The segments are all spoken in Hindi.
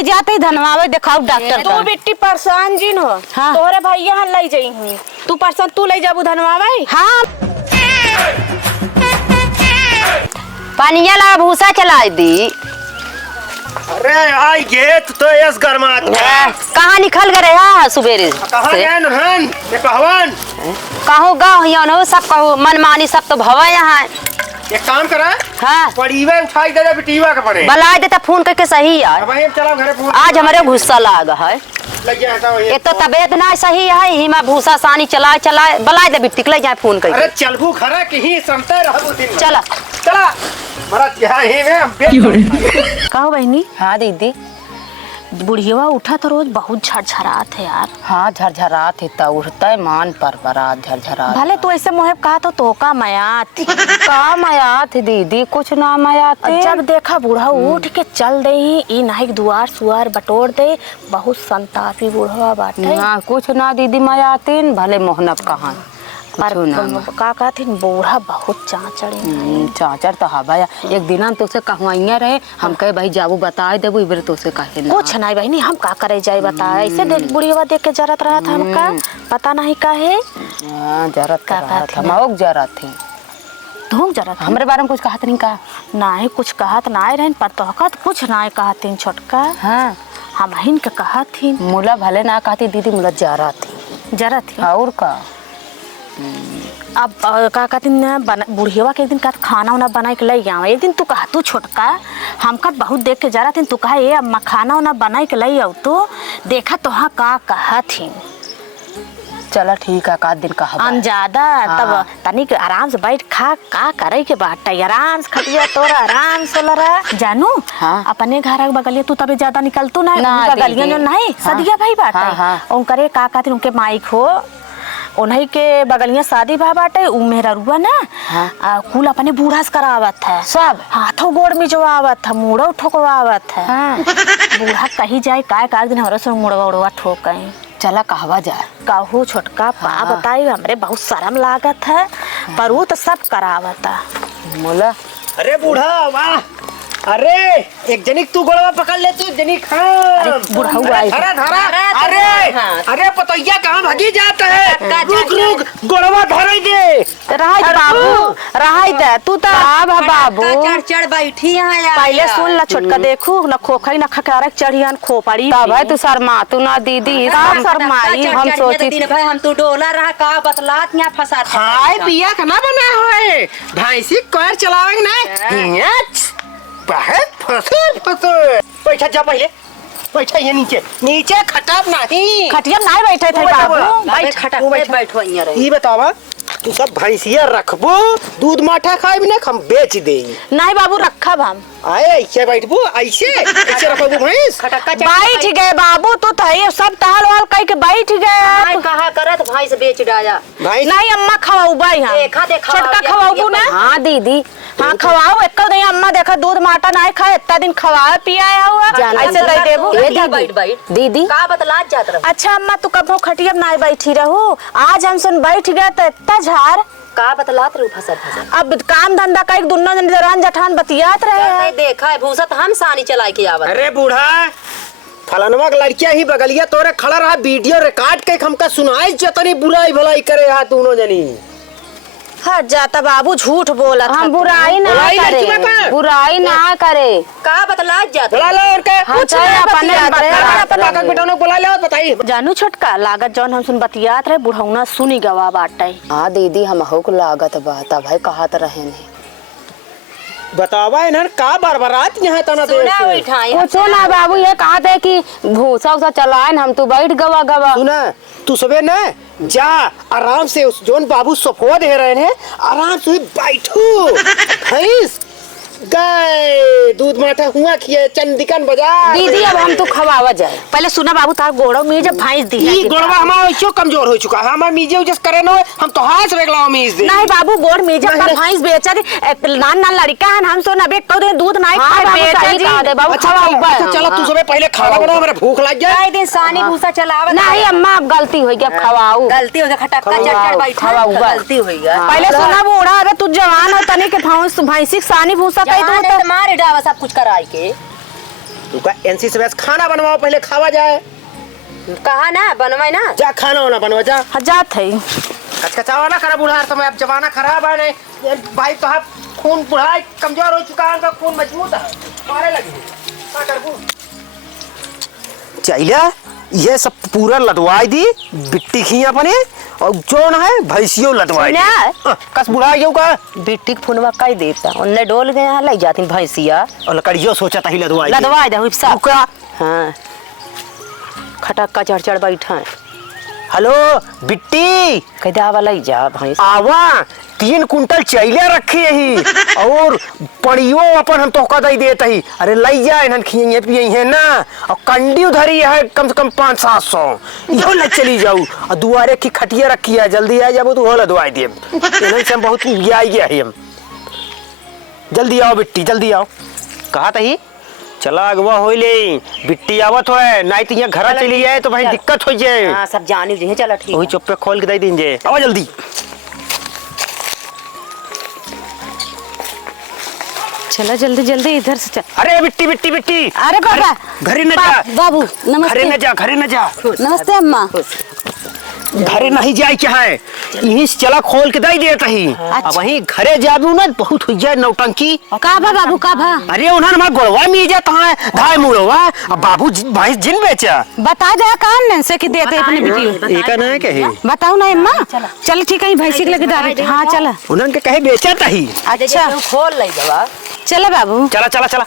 ले जाते धनवावे दिखाओ डॉक्टर तू बेटी परेशान जिन हो। हाँ। तोरे भैया हन ले जाई हूं तू परेशान तू ले जाबू धनवावे। हाँ पानिया ला भूसा चला दी। अरे आई गेट तो यस गरमात कहाँ निकल गए हाँ सुबेरे कहाँ गए नहन ये कहवन कहो गाँव हिया सब कहो मनमानी सब तो भवा यहाँ। एक काम करा हाँ पड़ीवे उठाई दे बिटीवा के पड़े बला देता फोन करके सही यार। अब हम चला घरे फोन आज हमारे गुस्सा लागा है लग गया था ये तो तबीयत ना सही है हिमा भूसा सानी चला बला दे बिट्टी ले जाए फोन करके। अरे चलबू खरा कि ही संते रहबू दिन चला चला मरा यहाँ ही में कहो बहनी। हाँ दीदी बुढ़िया उठा तो रोज बहुत झरझरात है यार। हाँ झरझरात है उठता है मान पर बरात झरझरात। भले तू ऐसे मोहे कहा तो का मयात का मयात दीदी कुछ ना मयात। जब देखा बूढ़ा उठ के चल दे ई नाहिक दुआर सुआर बटोर दे बहुत संतापी बूढ़ा बाटे। हाँ कुछ ना दीदी मयातीन भले मोहनब कहाँ पर का कहती बूढ़ा बहुत चाचड़े चाचर तो हाँ भाई एक दिन हम तुझसे कहवाइया रहे हम कहे भाई जाबू बताए देबू इबरे तुझसे कहे ना कुछ नहीं बहनी हम का करे जाए बता ऐसे देख बुढ़िया देख के जरत रहा था हमका पता नहीं का है जरत का हम जरत थी धूम जरत हमारे बारे में कुछ कहत नहीं का नहीं कुछ कहत ना रहन पर तो कुछ ना कहती छोटका। हाँ हम हिन के कहत थी मुला भले ना कहती दीदी मुला जरत थी और का अब का कहती बुढ़िया के एक दिन का खाना वाना बना के ले आओ। एक दिन तू कहा तू छोटका हमका बहुत देख के जा रहा थी तू कहा ये अम्मा खाना वाना बना के ले आओ तो देखा तो हाँ का कहा थी। चला ठीक है का दिन कहा अनजादा तब तनिक आराम से बैठ खा का करे के बाट आराम से खटिया तोरा आराम से लरा जानू। हाँ। अपने घर के बगलिया तू तभी ज्यादा निकलतू ना बगलिया जो नहीं सदिया भाई बाट उनकरे का कहती उनके माइक हो उन्हीं के बगलिया शादी भा बाटे उ मेरा रुआ ना। हाँ। कुल अपने बूढ़ा से करावत है सब हाथों गोड़ में जो आवत है मुड़ो ठोकवावत है। हाँ। बूढ़ा कहीं जाए का दिन हमारे से मुड़वा उड़वा ठोक चला कहवा जाए कहू छोटका पा बताई हमरे बहुत शर्म लागत है पर वो तो सब करावत है मोला। अरे बूढ़ा वाह अरे एक जनिक तू गोड़वा पकड़ ले तू जनिक हाँ बूढ़ा हुआ धरा धरा अरे अरे पतैया कहाँ भागी जाता है रुक रुक गोड़वा धर दे रहाई दे तू तो बाबू चढ़ बैठी यहाँ पहले सुन ला छोटका देखू न खोखई न खकारक चढ़ियन खोपड़ी भाई तू शर्मा तू ना दीदी शर्माई हम सोची भाई हम तू डोला रहा का बतलात यहाँ फंसा खाए पिया खाना बना है भैंसी कार चलावेंगे ना बैठा जा पहले बैठा ये नीचे नीचे खटाप नहीं खटिया नहीं बैठे थे बाबू बैठो ये बतावा तू सब भैंसिया रखबो दूध माठा खाए भी ना हम बेच दे नहीं बाबू रखा हम आए ऐसे बैठबो ऐसे रखबो भैंस बैठ गए बाबू तू तो सब टहल वाल कह के बैठ गए कहा करत भैंस बेच डाया नहीं अम्मा खवाऊ भाई छोटका खवाऊ ना। हाँ दीदी हाँ खवाओ एक नहीं अम्मा देखा दूध माटा नहीं खाए इतना दिन खवाए पिया हुआ ऐसे दे देबू दीदी का बतलात जात रहा। अच्छा अम्मा तू कब खटिया नहीं बैठी रहू आज हम सुन बैठ गए तो इतना झार का बतलात रहू फसल अब काम धंधा का एक दुन्ना जन जठान बतियात रहे देखा है भूसा हम सानी चला के आवत। अरे बूढ़ा फलानवा लड़किया ही बगलिया तोरे खड़ा रहा वीडियो रिकॉर्ड के हमका सुनाई जतनी बुराई भलाई करे हा दोनों जनी। हाँ जाता बाबू झूठ बोला था हम बुराई ना करे का बतलात जात बुला लो और के कुछ अपने बेटों बुला लो बताइए जानू छोटका लागत जौन हम सुन बतियात रहे बुढ़ौना सुनी गवा बाटे। हाँ दीदी हम हो लागत बात भाई कहा तो रहे नहीं बतावा इन्हन का बरबरात यहाँ तना कुछ ना बाबू ये कहा थे कि भूसा उसा चलाए हम तू बैठ गवा सुना तू सबे न जा आराम से उस जोन बाबू सफोआ दे रहे हैं आराम से बैठो भैंस गाय दूध माठा हुआ खिए चंदिकन बाजार दीदी अब हम तो खवावा जाए पहले सुना बाबू तार गोड़ो में जब भैंस दी ये गोड़वा हमारा ऐसो कमजोर हो चुका है हमारा मीजे जस करे न हम तो हाथ रेगला मीज दे नहीं बाबू गोड़ में जब भैंस बेचा दी नान लड़का है हम सो नबे तो दूध नहीं खाए बेचा दे बाबू खवाओ चलो तू सबे पहले खाना बनाओ मेरे भूख लग गया दिन सानी भूसा चलावे नहीं अम्मा अब गलती हो गया खवाओ गलती हो गया खटक्का चढ़ बैठा गलती हो गया। पहले सुना बूढ़ा अरे तू जवान हो तनी के भैंसी सानी भूसा कह दो तो मार डावा सब कुछ कराई के तुका एनसी से खाना बनवाओ पहले खावा जाए। कहा ना बनवाई ना जा खाना वाना बनवा जा। जात है कचकचावा ना करा बुढ़ा समय, अब जमाना खराब है। नहीं भाई तो खून बुढ़ा कमजोर हो चुका है, उनका खून मजबूत है, मारे लगी क्या करबू। चाहिए ये सब पूरा लदवाई दी बिट्टी खी अपने और जो है भैंसियों लदवाई कस बुढ़ा यू का बिट्टी के फुनवा कई देता उन्ने डोल गया लग जाती भैंसिया और लकड़ियों सोचा था ही लदवाई दे सब। का। हाँ खटक्का चढ़ चढ़ बैठा है। हेलो बिट्टी कैदा वाला जा भैंस आवा 3 कुंटल चैले रखे ही और पड़ियो अपन हम तोहका दई देत ही। अरे लई जा इन्हन खिये पिए है ना, और कंडी उधरी है कम से कम 500-700 इहो ले चली जाऊ। और दुआरे की खटिया रखी है, जल्दी आ जाबो तो होला दवाई दे। इन्हन से हम बहुत गया है हम। जल्दी आओ बिट्टी जल्दी आओ। कहा तही चला अगवा हो ले बिट्टी आवत हो नहीं तो यहाँ घर चली जाए तो भाई दिक्कत हो जाए। हाँ सब जानी जी चला ठीक वही चुप पे खोल के दे दीजिए। आओ जल्दी चलो जल्दी जल्दी इधर से चल। अरे बिट्टी बिट्टी बिट्टी अरे बाबा घरे न जा बाबू घरे नमस्ते। न जा घरे न जा नमस्ते अम्मा। घरे नहीं जाए क्या है यहीं से चला खोल के दे देता ही। अब वहीं घरे जाबू ना बहुत हो जाए नौटंकी। का भा बाबू का भा अरे उन्होंने हमारा गोड़वा में जाता है धाय मुड़वा। अब बाबू भाई जिन बेचा बता जा कान ने से कि देते अपनी बेटी एक ना कहे बताओ ना अम्मा। चल ठीक है भैंसी के लगे दारी। हाँ चला उन्होंने के कहे बेचा था ही। अच्छा खोल ले दवा चला बाबू चला चला चला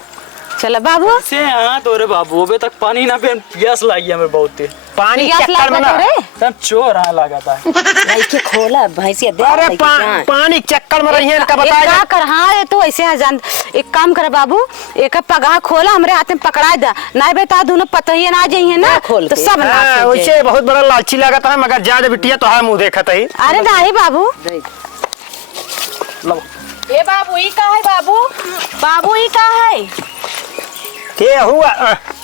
चला बाबू से हाँ तोरे बाबू अबे तक पानी ना पियन प्यास लगी हमें बहुत पानी प्यास चक्कर में ना सब चोर हाँ लगाता है भाई के खोला भैंसिया दे अरे पानी चक्कर में रही है इनका बता का कर। हाँ ये तो ऐसे है जान। एक काम कर बाबू एक पगाह खोला हमरे हाथ में पकड़ा दे नहीं बेटा दोनों पतहिए ना जाइए ना तो सब नाश हो वैसे बहुत बड़ा लालची लागत है मगर ज्यादा बिटिया तो है मुँह देखत है। अरे नहीं बाबू ए बाबू ई का है बाबू बाबू ई का है के हुआ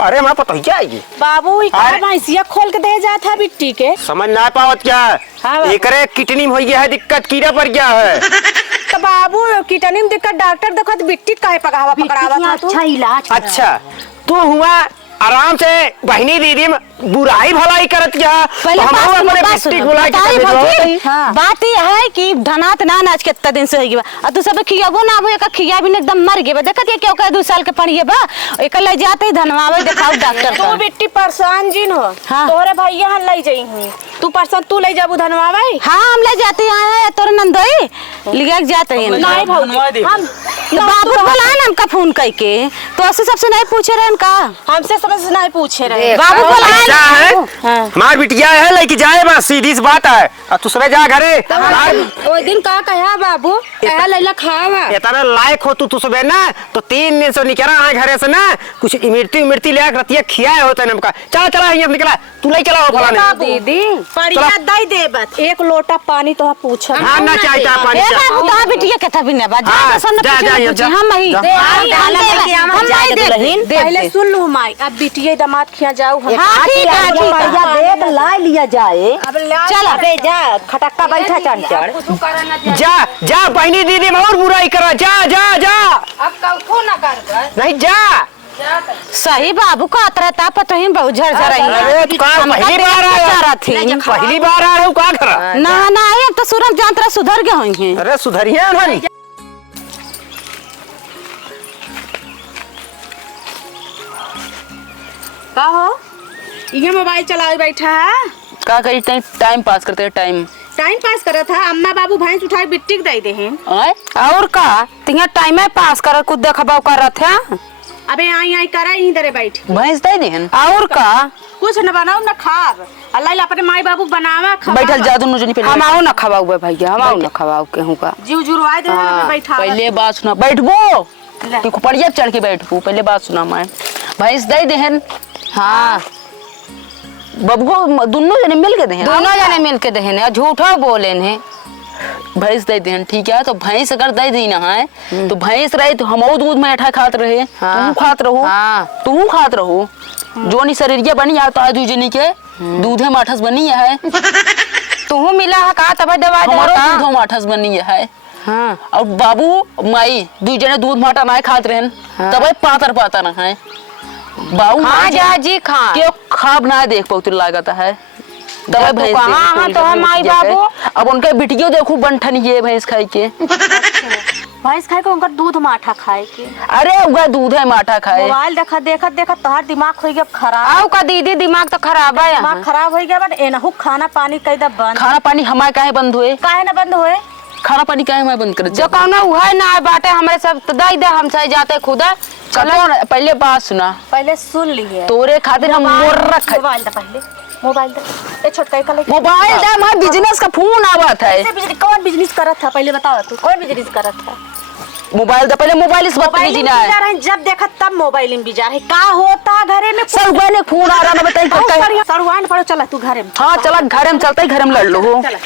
अरे माँ पता जाएगी बाबू ई का भैंसिया खोल के दे जात है बिट्टी के समझ ना पावत क्या है एकरे किडनी में हो गया है दिक्कत कीड़ा पड़ गया है। तो बाबू किडनी में दिक्कत डॉक्टर देखत बिट्टी काहे पकावा पकड़ावा था तू अच्छा इलाज अच्छा तू हुआ आराम से बहनी दीदी में बुराई भलाई करत क्या पहले बात ये है कि धनात ना नाच कितना दिन से हो गया और तू सब खियाबो ना वो एक खिया भी एकदम मर गए देखत ये क्यों कह 2 साल के पढ़िए बा एक ले जाते ही धनवावे दिखाओ डॉक्टर तू बिट्टी परेशान जिन हो तोरे भैया हन ले जाई हूं तू परसन तू ले जाबू धनवावे। हां हम ले जाते हैं तोरे नंदोई लिया जाते हैं नहीं भौजी हम बाबू बोला ना हमका फोन करके तो ऐसे सबसे नहीं पूछे रहे का हमसे समझ नहीं पूछे रहे बाबू बोला क्या है हमार बिटिया है लेके जाए बस सीधी सी बात है। और तू सुबह जा घरे ओए दिन का कहा बाबू कहा लैला खावा इतना लायक हो तू सुबह ना तो 3 दिन से निकला है घरे से ना कुछ इमरती ले रतिया खियाए होता है हमका। चला चला यहाँ निकला तू ले चला फलाने दीदी परिया दई देबत 1 लोटा पानी तो पूछ हां ना चाहिए पानी ए बाबू ता बिटिया कथा भी ना बाजा जा हम ही पहले सुन लू माई अब बिटिया दामाद खिया जाऊ हां ठीक है बढ़िया देख ला लिया जाए। अब चल अबे जा खटक्का बैठा चढ़ चढ़ जा जा बहनी दीदी में और बुराई करा जा जा जा अब कौन ना कर नहीं जा सही बाबू का रहता पता ही बहुत झरझर अरे का पहली बार आया पहली बार आ रहा हूं का करा ना ना अब तो सूरज जानतरा सुधर गए होई हैं। अरे सुधरिए उन्होंने का हो ये मोबाइल चलाए बैठा है का करी टाइम पास करते हैं टाइम पास कर था अम्मा बाबू भैंस उठाए बिट्टी के दे दे हैं और का तिया टाइम पास कर कुछ देखबाव कर रहे थे अबे आई आई करा यहीं दरे बैठ भैंस दे देहन और का कुछ न बनाओ न खाब अल्लाह अपने माई बाबू बनावा खा बैठल जा दोनों जनी पहले हम ना खवाऊ बे भैया हम ना खवाऊ केहू का जीव जुरवाए दे बैठा पहले बात सुना बैठबो तू पड़िया चढ़ के बैठबो पहले बात सुना मैं भैंस दे देहन। हां बबगो दोनों जने मिल के देहन दोनों जने मिल के देहन झूठा बोले ने भैंस दे देहन ठीक है। तो भैंस अगर दे दी ना है तो भैंस रहे तो हम दूध में अठा खात रहे तू खात रहो तू खात रहो जो नी शरीरिया बनी आ तो आज जनी के दूधे माठस बनी है तू मिला है का तब दवा दे हमारो दूधो माठस बनी है। हां और बाबू माई दू जने दूध माटा ना खात रहन तब पातर पाता ना है बाऊ हाँ जा जी खा क्यों खाब ना देख पाऊ लागत है दवा भैंस कहाँ हाँ तो हम माई बाबू अब उनका बिटियो देखू बंठन ये भैंस खाई के भैंस खाए के उनकर दूध माठा खाए के। अरे उगा दूध है माठा खाए मोबाइल देखत देखत तोहार दिमाग हो गया खराब। आओ का दीदी दिमाग तो खराब है दिमाग खराब हो गया बट एनहु खाना पानी कई दा बंद। खाना पानी हमारे काहे बंद हुए काहे ना बंद होए? खाना पानी काहे हमारे बंद कर जो कहना हुआ है ना बाटे हमारे सब तो दे दे हम चाहे जाते खुदा चलो पहले बात सुना पहले सुन लिए तोरे खातिर हम मोर रख मोबाइल दा पहले मोबाइल दा ए छोटका का लेके मोबाइल दे हमारे बिजनेस का फोन आवत है ऐसे बिजनेस कौन बिजनेस करत था पहले बताओ तू कौन बिजनेस करत था? मोबाइल दे पहले मोबाइल इस बात मोबाइल नहीं में जीना बिजा है रहे जब देखा तब मोबाइल में बिजा रहे का होता घरे में सब बने फोन आ रहा ना बताई करता है सरुआन पड़ो चला तू घरे में। हाँ चला घर में चलता ही घर में लड़ लो हो चला